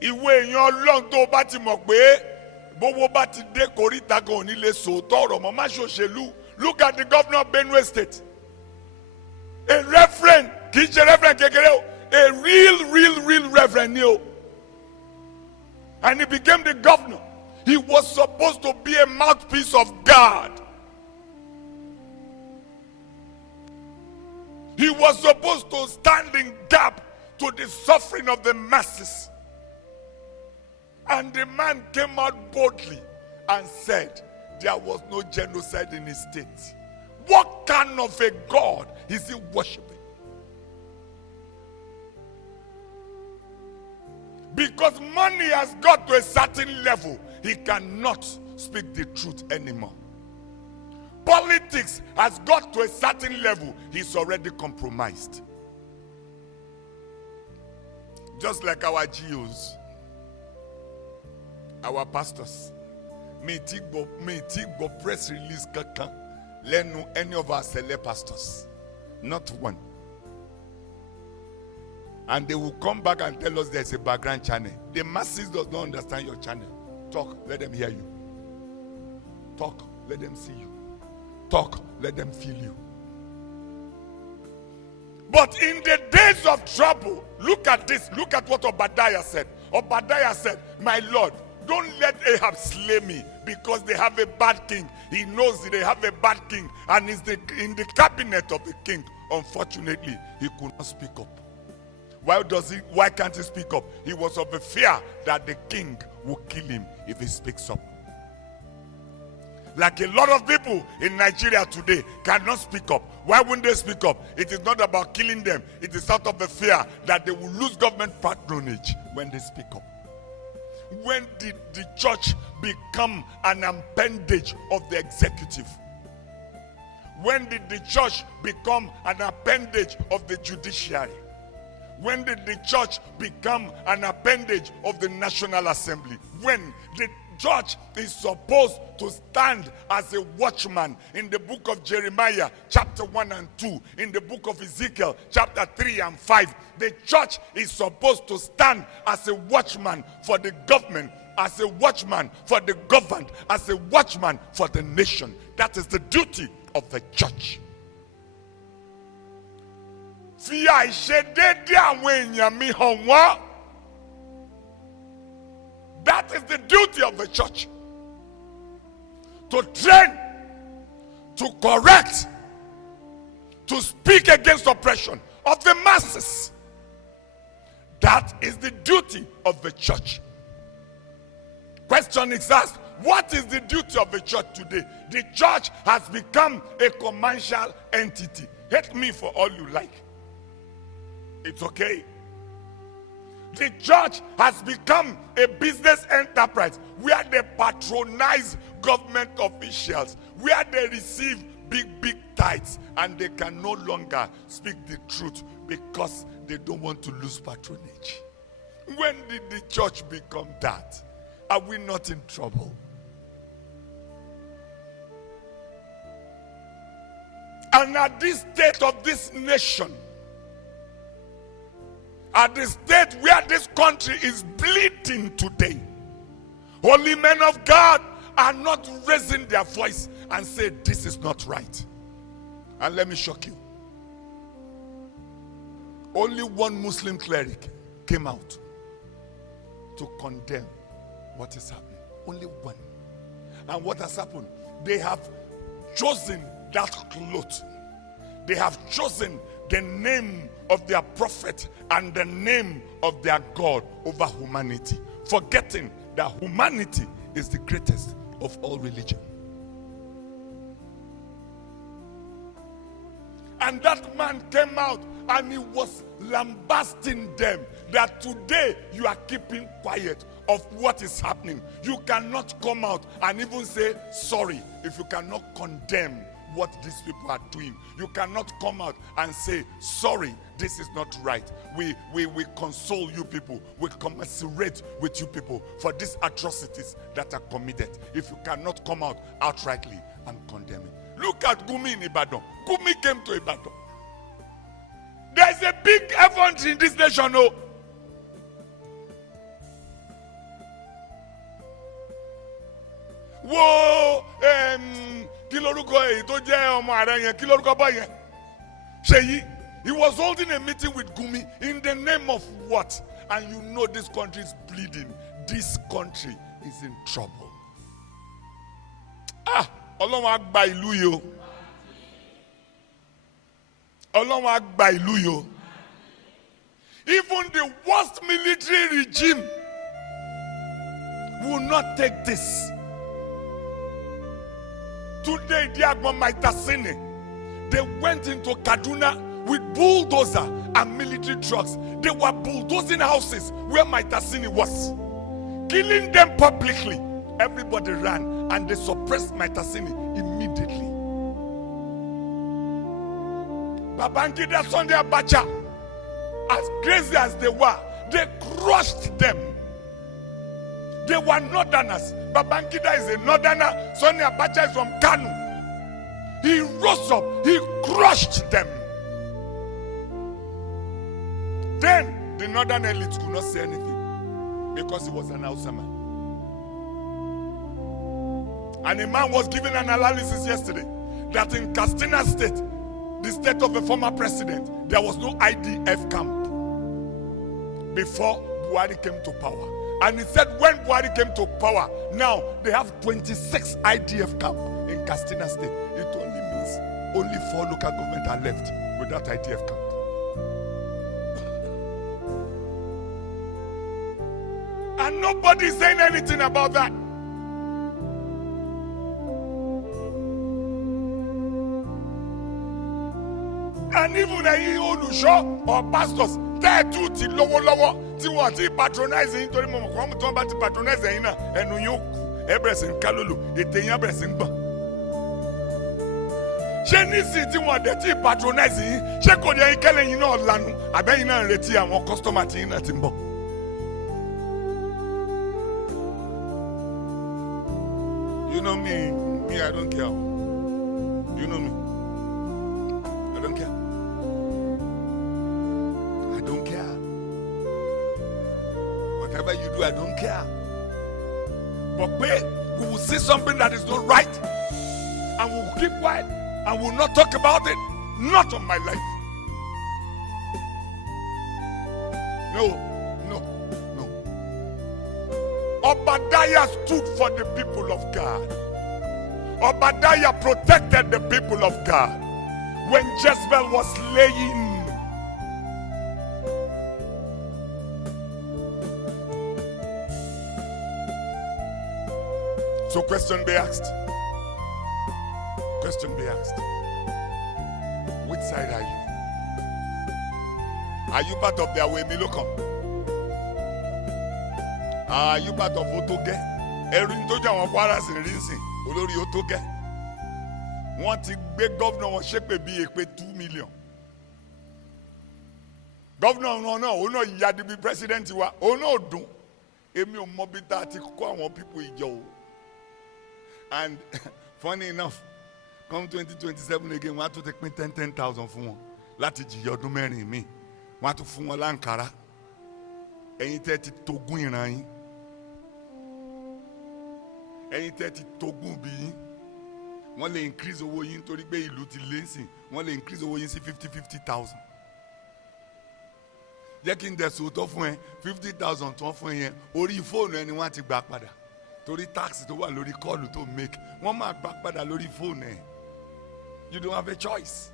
Ìwé èèyàn Ọlọ́run tó bá ti mọ̀ pé bówó bá ti dé koríta gan òní lè sòótọ́ ọ̀rọ̀ mọ́ má ṣòṣèlú. Look at the governor of Benue State. A reverend, kì í ṣe reverend kékeré o. A real reverend ni o. And he became the governor. He was supposed to be a mouthpiece of God. He was supposed to stand in gap to the suffering of the masses. And the man came out boldly and said there was no genocide in his state. What kind of a God is he worshiping? Because money has got to a certain level, he cannot speak the truth anymore. Politics has got to a certain level, he's already compromised. Just like our GOs, our pastors. Me go press release kankan lẹ́nu any of our select pastors. Not one. And they will come back and tell us there's a background channel. The masses does not understand your channel. Talk, let them hear you. Talk, let them see you. Talk, let them feel you. But in the days of trouble, look at this. Look at what Obadiah said. Obadiah said, my Lord, don't let Ahab slay me because they have a bad king. He knows that they have a bad king and is in the cabinet of the king. Unfortunately, he could not speak up. Why can't he speak up? He was of a fear that the king will kill him if he speaks up. Like a lot of people in Nigeria today cannot speak up. Why wouldn't they speak up? It is not about killing them. It is out of the fear that they will lose government patronage when they speak up. When did the church become an appendage of the executive? When did the church become an appendage of the judiciary? When did the church become an appendage of the National Assembly? When the church is supposed to stand as a watchman in the book of Jeremiah chapter 1 and 2, in the book of Ezekiel chapter 3 and 5. The church is supposed to stand as a watchman for the government, as a watchman for the governed, as a watchman for the nation. That is the duty of the church. That is the duty of the church. To train, to correct, to speak against oppression of the masses. That is the duty of the church. Question is asked, what is the duty of the church today? The church has become a commercial entity. Hate me for all you like. It's okay. The church has become a business enterprise where they patronize government officials, where they receive big tithes, and they can no longer speak the truth because they don't want to lose patronage. When did the church become that? Are we not in trouble? And at this state of this nation, at the state where this country is bleeding today, holy men of God are not raising their voice and say this is not right. And let me shock you. Only one Muslim cleric came out to condemn what is happening. Only one. And what has happened? They have chosen that cloth. They have chosen the name of their prophet and the name of their God over humanity, forgetting that humanity is the greatest of all religion. And that man came out and he was lambasting them that today you are keeping quiet of what is happening. You cannot come out and even say sorry if you cannot condemn what these people are doing. You cannot come out and say sorry, this is not right. We console you people, we commiserate with you people for these atrocities that are committed. If you cannot come out outrightly and condemn it. Look at Gumi in Ibadan. Gumi came to Ibadan. There's a big effort in this nation. Oh. wo kí lorúkọ èyí tó jẹ́ ọmọ ààrẹ yẹn, kí lorúkọ bọ́ yẹn, Ṣèyí. He was holding a meeting with Gumi in the name of what? And you know this country is bleeding. This country is in trouble. Ọlọ́run á gba ìlú yìí o. Ọlọ́run á gba ìlú yìí o. Even the worst military regime will not take this. Today, Diagbon Maitasini, they went into Kaduna with bulldozer and military trucks. They were bulldozing houses where Maitasini was, killing them publicly. Everybody ran and they suppressed Maitasini immediately. Babangida Sunday Abacha, as crazy as they were, they crushed them. They were northerners. Babangida is a northerner. Sunday Abacha is from Kanu. He rose up. He crushed them. Then the northern elites could not say anything because he was an Hausa man. And a man was giving an analysis yesterday that in Katsina State, the state of a former president, there was no IDF camp before Buhari came to power. And he said when Buhari came to power, now they have 26 IDF camp in Katsina State. It only means only 4 local governments are left without IDF camp. And nobody is saying anything about that. And even the Olusho or pastors, they too ti lowo ti wọ́n ti patronize yín torí mo mọ̀ kó wọ́n bá ti patronize yín náà ẹnu yóò kú ẹ bẹ̀rẹ̀ sí ń kálólò ètè yín á bẹ̀rẹ̀ sí ń gbọ̀n. Ṣé nísìnyí tí wọ́n dẹ̀ ti patronize yín ṣé kò ní ẹyin kẹ́lẹ́ yín náà lanu àbẹ́yìn náà ń retí àwọn kọ́sítọ́mà tí yín náà ti ń bọ̀. You know me, I don't care. You know me. I don't care. I don't care. Whatever you do, I don't care. But wait, we will see something that is not right and we will keep quiet and will not talk about it. Not on my life. No. Obadiah stood for the people of God. Obadiah protected the people of God when Jezebel was laying. So question be asked. Question be asked. Which side are you? Are you part of their way Milocom? Are you part of Otoge? Erin tó jẹ́ àwọn Kwara sì rí sìn olórí Otoge. Wọ́n ti gbé gọ́vnà wọn ṣépè bí èpè 2 million. Gọ́vnà wọn náà òun náà yíyá di bí president wa òun náà dùn. Èmi ò mọ bí tá a ti kó àwọn people ìjọ o. And funny enough, come 2027 again, wọ́n á tún ti pín 10,000 fún wọn láti jìyà ọdún mẹ́rin mi. Wọ́n á tún fún wọn láǹkárá. Ẹ̀yin tẹ́ ti tógún ìran yín. Ẹ̀yin tẹ́ ti tógún bí yín. Wọ́n lè increase owó yín torí pé ìlú ti lé sí. Wọ́n lè increase owó yín sí 50,000. Jẹ́ kí n dẹ̀ sòótọ́ fún ẹ 50,000 tó ń fún ẹ yẹn orí fóònù ẹni wọ́n á ti gbà padà. Torí tax tó wà lórí kọ́ọ̀lù tó make wọ́n máa gbà padà lórí fóònù ẹ. You don't have a choice.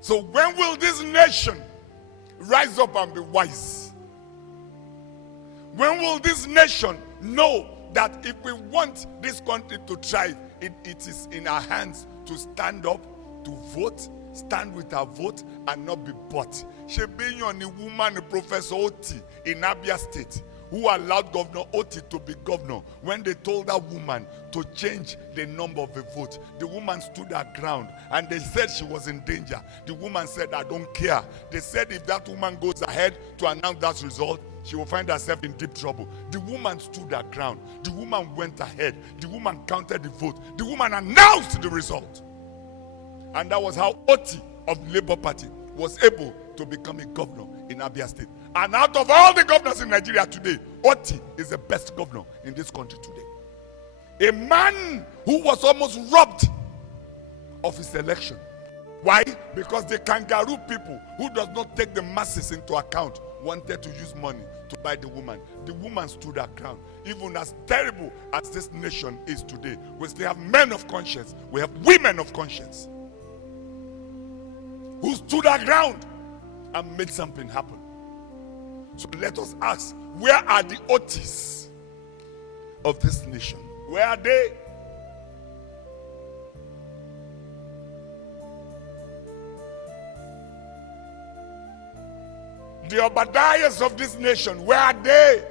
So when will this nation rise up and be wise? When will this nation know that if we want this country to thrive, it is in our hands to stand up, to vote, stand with our vote, and not be bought? Shebeyon, the woman, Professor Oti in Abia State, who allowed Governor Oti to be governor, when they told that woman to change the number of the vote, the woman stood her ground and they said she was in danger. The woman said, I don't care. They said if that woman goes ahead to announce that result, she will find herself in deep trouble. The woman stood her ground. The woman went ahead. The woman counted the vote. The woman announced the result. And that was how Oti of the Labour Party was able to become a governor in Abia State. And out of all the governors in Nigeria today, Oti is the best governor in this country today. A man who was almost robbed of his election. Why? Because the kangaroo people who does not take the masses into account wanted to use money to buy the woman. The woman stood her ground. Even as terrible as this nation is today, we still have men of conscience. We have women of conscience who stood her ground and made something happen. So let us ask, where are the Otis of this nation? Where are they? The Obadiahs of this nation, where are they?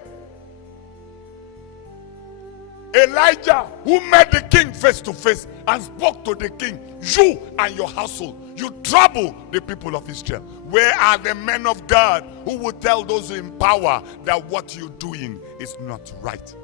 Elijah, who met the king face to face and spoke to the king, you and your household, you trouble the people of Israel. Where are the men of God who will tell those in power that what you're doing is not right?